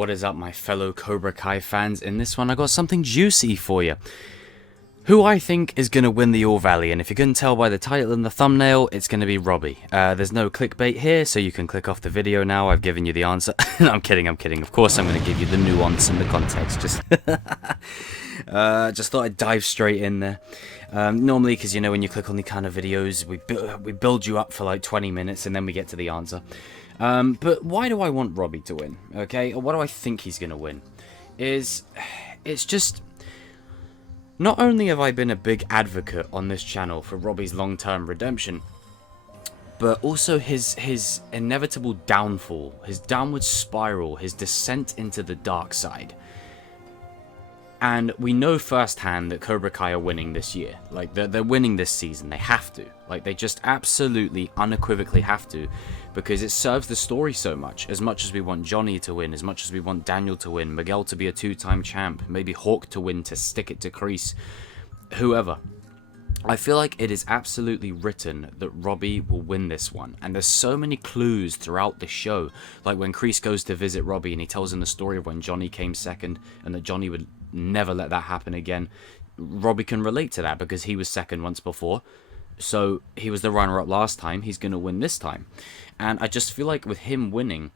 What is up, my fellow Cobra Kai fans? In this one, I got something juicy for you. Who I think is going to win the All Valley, and if you couldn't tell by the title and the thumbnail, it's going to be Robbie. There's no clickbait here, so you can click off the video now. I've given you the answer. I'm kidding. Of course, I'm going to give you the nuance and the context. Just thought I'd dive straight in there. Normally, because you know, when you click on the kind of videos, we build you up for like 20 minutes, and then we get to the answer. But why do I want Robbie to win? Okay, or what do I think he's going to win? It's just... Not only have I been a big advocate on this channel for Robbie's long-term redemption, but also his inevitable downfall, his downward spiral, his descent into the dark side. And we know firsthand that Cobra Kai are winning this year. Like, they're winning this season. They have to. Like, they just absolutely, unequivocally have to. Because it serves the story so much. As much as we want Johnny to win, as much as we want Daniel to win, Miguel to be a two-time champ, maybe Hawk to win to stick it to Kreese, whoever. I feel like it is absolutely written that Robbie will win this one. And there's so many clues throughout the show. Like when Kreese goes to visit Robbie and he tells him the story of when Johnny came second and that Johnny would never let that happen again. Robbie can relate to that because he was second once before. So he was the runner-up last time. He's going to win this time. And I just feel like with him winning,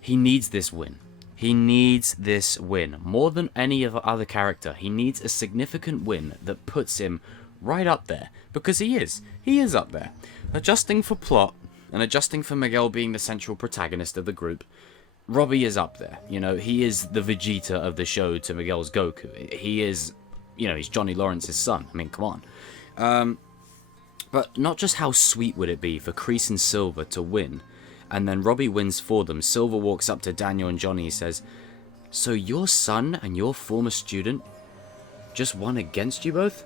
he needs this win. He needs this win. More than any other character, he needs a significant win that puts him right up there. Because he is. He is up there. Adjusting for plot and adjusting for Miguel being the central protagonist of the group, Robbie is up there. You know, he is the Vegeta of the show to Miguel's Goku. He is, you know, he's Johnny Lawrence's son. I mean, come on. But not just how sweet would it be for Kreese and Silver to win, and then Robbie wins for them. Silver walks up to Daniel and Johnny and says, "So your son and your former student just won against you both?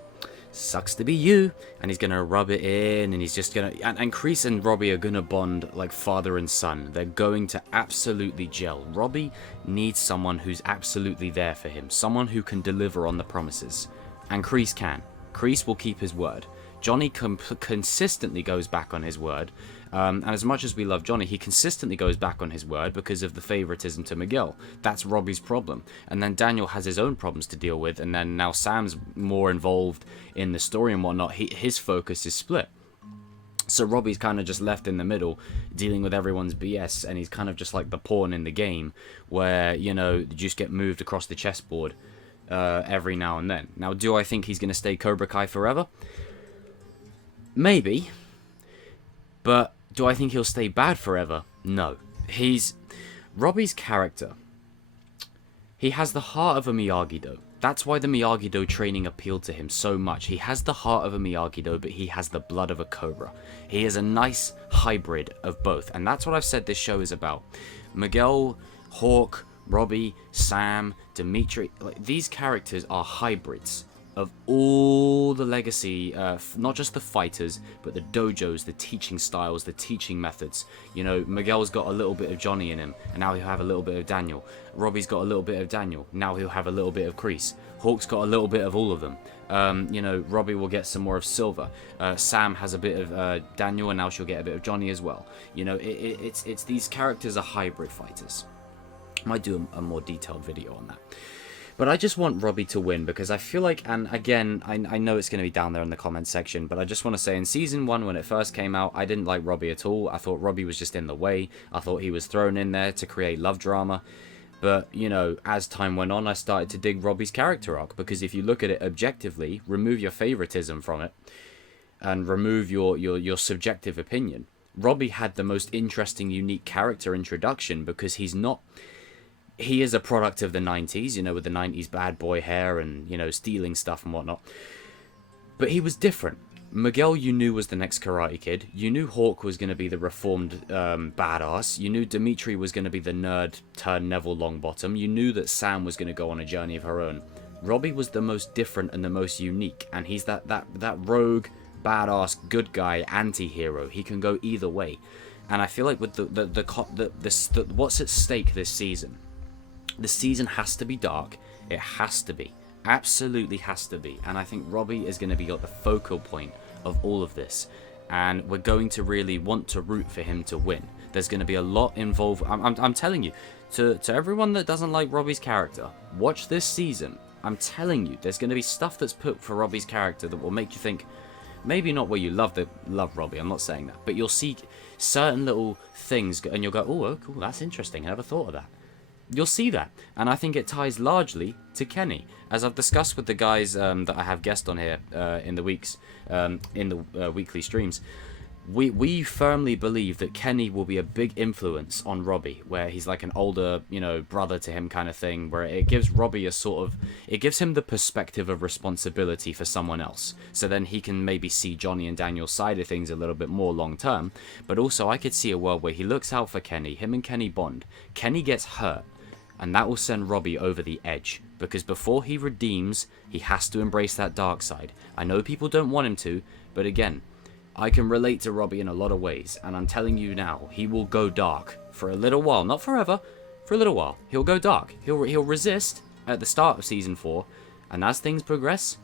Sucks to be you." And he's gonna rub it in, and he's just gonna... And Kreese and Robbie are gonna bond like father and son. They're going to absolutely gel. Robbie needs someone who's absolutely there for him. Someone who can deliver on the promises. And Kreese can. Kreese will keep his word. Johnny consistently goes back on his word. And as much as we love Johnny, he consistently goes back on his word because of the favoritism to Miguel. That's Robbie's problem. And then Daniel has his own problems to deal with. And then now Sam's more involved in the story and whatnot. His focus is split. So Robbie's kind of just left in the middle, dealing with everyone's BS. And he's kind of just like the pawn in the game where, you know, you just get moved across the chessboard every now and then. Now, do I think he's going to stay Cobra Kai forever? Maybe, but do I think he'll stay bad forever? No. Robbie's character. He has the heart of a Miyagi-Do. That's why the Miyagi-Do training appealed to him so much. He has the heart of a Miyagi-Do, but he has the blood of a Cobra. He is a nice hybrid of both, and that's what I've said this show is about. Miguel, Hawk, Robbie, Sam, Dimitri, like, these characters are hybrids of all the legacy, not just the fighters, but the dojos, the teaching styles, the teaching methods. You know, Miguel's got a little bit of Johnny in him, and now he'll have a little bit of Daniel. Robbie's got a little bit of Daniel, now he'll have a little bit of Kreese. Hawk's got a little bit of all of them. You know, Robbie will get some more of Silver. Sam has a bit of Daniel, and now she'll get a bit of Johnny as well. You know, it's these characters are hybrid fighters. I might do a more detailed video on that. But I just want Robbie to win because I feel like, and again, I know it's going to be down there in the comments section, but I just want to say in Season 1 when it first came out, I didn't like Robbie at all. I thought Robbie was just in the way. I thought he was thrown in there to create love drama. But, you know, as time went on, I started to dig Robbie's character arc because if you look at it objectively, remove your favoritism from it, and remove your subjective opinion, Robbie had the most interesting, unique character introduction because he is a product of the 90s, you know, with the 90s bad boy hair and, you know, stealing stuff and whatnot. But he was different. Miguel, you knew, was the next Karate Kid. You knew Hawk was going to be the reformed badass. You knew Dimitri was going to be the nerd turned Neville Longbottom. You knew that Sam was going to go on a journey of her own. Robbie was the most different and the most unique. And he's that rogue, badass, good guy, anti-hero. He can go either way. And I feel like with the what's at stake this season, the season has to be dark. It has to be. Absolutely has to be. And I think Robbie is going to be at the focal point of all of this. And we're going to really want to root for him to win. There's going to be a lot involved. I'm telling you, to everyone that doesn't like Robbie's character, watch this season. I'm telling you, there's going to be stuff that's put for Robbie's character that will make you think, maybe not where you love Robbie, I'm not saying that, but you'll see certain little things and you'll go, oh, cool, that's interesting, I never thought of that. You'll see that, and I think it ties largely to Kenny, as I've discussed with the guys that I have guest on here in the weekly streams. We firmly believe that Kenny will be a big influence on Robbie, where he's like an older, brother to him kind of thing, where it gives Robbie it gives him the perspective of responsibility for someone else. So then he can maybe see Johnny and Daniel's side of things a little bit more long term. But also I could see a world where he looks out for Kenny, him and Kenny bond. Kenny gets hurt, and that will send Robbie over the edge, because before he redeems, he has to embrace that dark side. I know people don't want him to, but again, I can relate to Robbie in a lot of ways, and I'm telling you now, he will go dark for a little while. Not forever, for a little while. He'll go dark. He'll resist at the start of Season 4, and as things progress,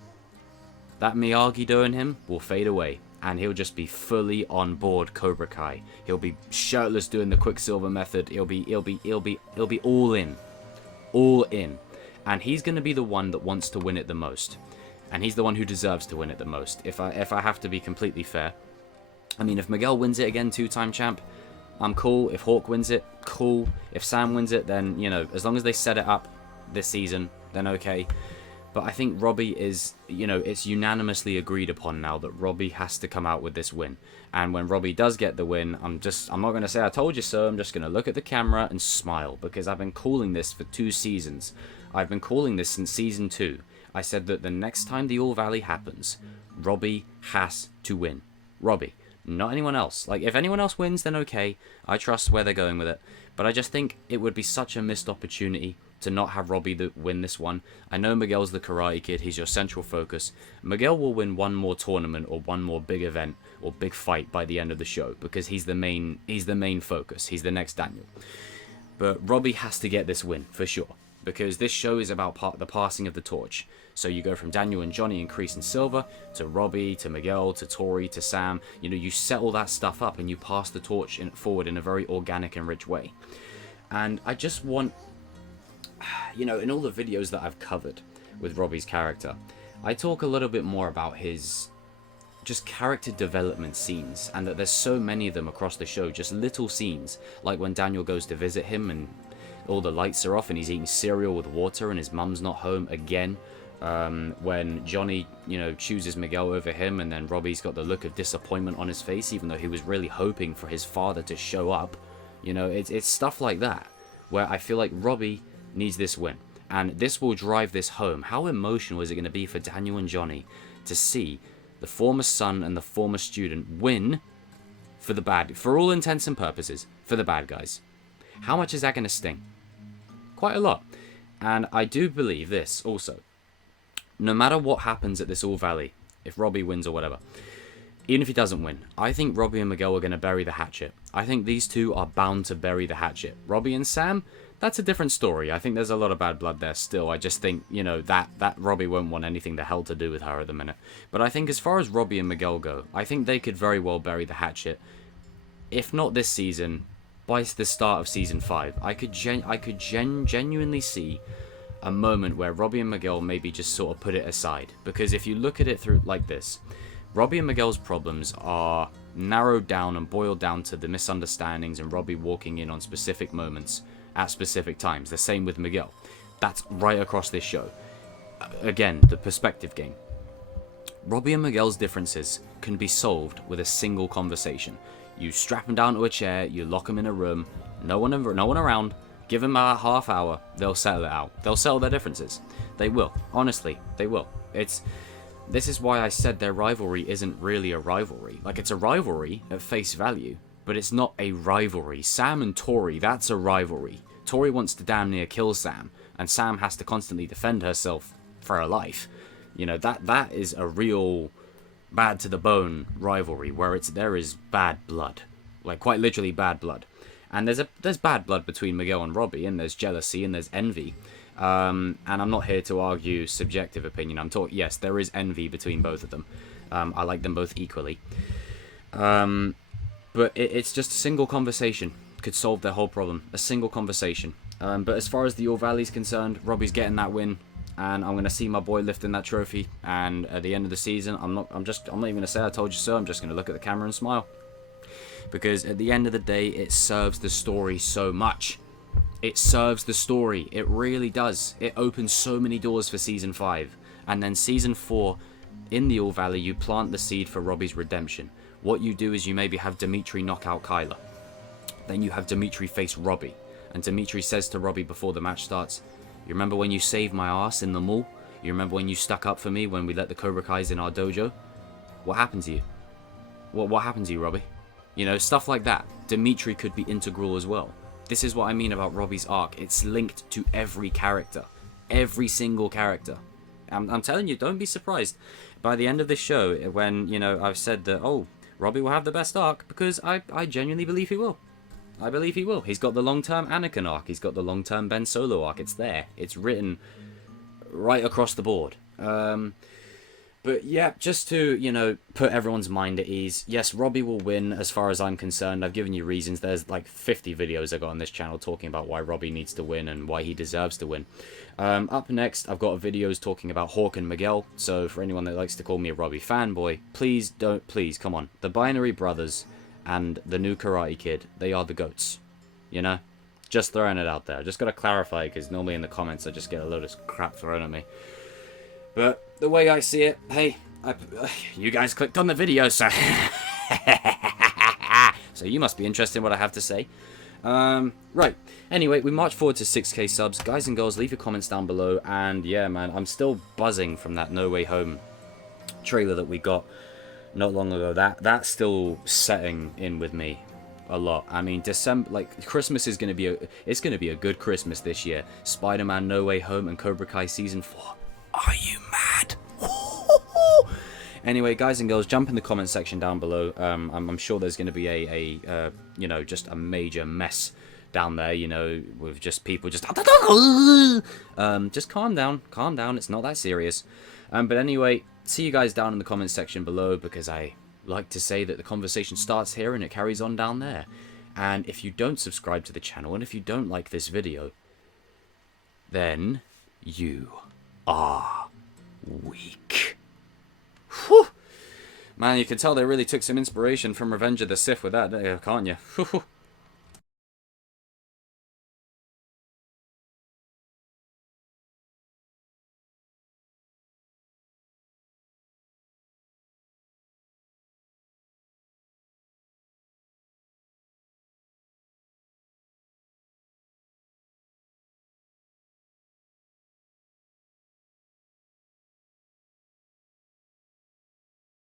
that Miyagi-Do in him will fade away, and he'll just be fully on board Cobra Kai. He'll be shirtless doing the Quicksilver method. He'll be all in. All in. And he's going to be the one that wants to win it the most. And he's the one who deserves to win it the most, if I have to be completely fair. I mean, if Miguel wins it again, 2-time champ, I'm cool. If Hawk wins it, cool. If Sam wins it, then, as long as they set it up this season, then okay. But I think Robbie is, it's unanimously agreed upon now that Robbie has to come out with this win. And when Robbie does get the win, I'm not going to say I told you so. I'm just going to look at the camera and smile, because I've been calling this for 2 seasons. I've been calling this since Season 2. I said that the next time the All Valley happens, Robbie has to win. Robbie, not anyone else. Like, if anyone else wins, then okay. I trust where they're going with it. But I just think it would be such a missed opportunity to not have Robbie win this one. I know Miguel's the Karate Kid. He's your central focus. Miguel will win one more tournament or one more big event or big fight by the end of the show, because he's the main focus. He's the next Daniel. But Robbie has to get this win, for sure. Because this show is about the passing of the torch. So you go from Daniel and Johnny and Kreese and Silver, to Robbie, to Miguel, to Tory, to Sam. You set all that stuff up and you pass the torch forward in a very organic and rich way. And I just want, in all the videos that I've covered with Robbie's character, I talk a little bit more about his just character development scenes, and that there's so many of them across the show, just little scenes, like when Daniel goes to visit him and all the lights are off and he's eating cereal with water and his mum's not home again. When Johnny, chooses Miguel over him, and then Robbie's got the look of disappointment on his face, even though he was really hoping for his father to show up. It's stuff like that, where I feel like Robbie needs this win. And this will drive this home. How emotional is it going to be for Daniel and Johnny to see the former son and the former student win for all intents and purposes, for the bad guys? How much is that going to sting? Quite a lot. And I do believe this also. No matter what happens at this All Valley, if Robbie wins or whatever, even if he doesn't win, I think Robbie and Miguel are going to bury the hatchet. I think these two are bound to bury the hatchet. Robbie and Sam, that's a different story. I think there's a lot of bad blood there still. I just think, that Robbie won't want anything the hell to do with her at the minute. But I think as far as Robbie and Miguel go, I think they could very well bury the hatchet. If not this season, by the start of Season 5. I could genuinely see a moment where Robbie and Miguel maybe just sort of put it aside. Because if you look at it through like this, Robbie and Miguel's problems are narrowed down and boiled down to the misunderstandings and Robbie walking in on specific moments at specific times. The same with Miguel. That's right across this show. Again, the perspective game. Robbie and Miguel's differences can be solved with a single conversation. You strap them down to a chair, you lock them in a room, no one around, give them a half hour, they'll settle it out. They'll settle their differences. They will. Honestly, they will. This is why I said their rivalry isn't really a rivalry. Like, it's a rivalry at face value, but it's not a rivalry. Sam and Tory, that's a rivalry. Tory wants to damn near kill Sam, and Sam has to constantly defend herself for her life. That is a real bad to the bone rivalry, where there is bad blood. Like, quite literally bad blood. And there's bad blood between Miguel and Robbie, and there's jealousy, and there's envy. And I'm not here to argue subjective opinion. Yes, there is envy between both of them. I like them both equally. But it's just a single conversation could solve their whole problem. A single conversation. But as far as the All Valley's concerned, Robbie's getting that win, and I'm gonna see my boy lifting that trophy. And at the end of the season, I'm not even gonna say I told you so. I'm just gonna look at the camera and smile, because at the end of the day, it serves the story so much. It serves the story. It really does. It opens so many doors for Season 5. And then Season 4, in the All Valley, you plant the seed for Robbie's redemption. What you do is you maybe have Dimitri knock out Kyler. Then you have Dimitri face Robbie. And Dimitri says to Robbie before the match starts, "You remember when you saved my ass in the mall? You remember when you stuck up for me when we let the Cobra Kais in our dojo? What happened to you? What happened to you, Robbie?" You know, stuff like that. Dimitri could be integral as well. This is what I mean about Robbie's arc. It's linked to every character. Every single character. I'm telling you, don't be surprised by the end of this show when, you know, I've said that, oh, Robbie will have the best arc, because I genuinely believe he will. I believe he will. He's got the long-term Anakin arc. He's got the long-term Ben Solo arc. It's there. It's written right across the board. But yeah, just to, you know, put everyone's mind at ease, yes, Robbie will win as far as I'm concerned. I've given you reasons. There's like 50 videos I got on this channel talking about why Robbie needs to win and why he deserves to win. Up next, I've got videos talking about Hawk and Miguel. So for anyone that likes to call me a Robbie fanboy, please, come on. The Binary Brothers and the new Karate Kid, they are the GOATs, you know? Just throwing it out there. Just got to clarify, because normally in the comments I just get a load of crap thrown at me. But the way I see it, hey, you guys clicked on the video, so so you must be interested in what I have to say. Right. Anyway, we march forward to 6K subs. Guys and girls, leave your comments down below. And yeah, man, I'm still buzzing from that No Way Home trailer that we got not long ago. That's still setting in with me a lot. I mean, December, like, Christmas is gonna be a good Christmas this year. Spider-Man No Way Home and Cobra Kai Season 4. Are you mad? Anyway, guys and girls, jump in the comment section down below. I'm sure there's going to be you know, just a major mess down there, you know, with just people just calm down. It's not that serious. But anyway, see you guys down in the comment section below, because I like to say that the conversation starts here and it carries on down there. And if you don't subscribe to the channel, and if you don't like this video, then you are weak. Whew. Man, you can tell they really took some inspiration from Revenge of the Sith with that, can't you?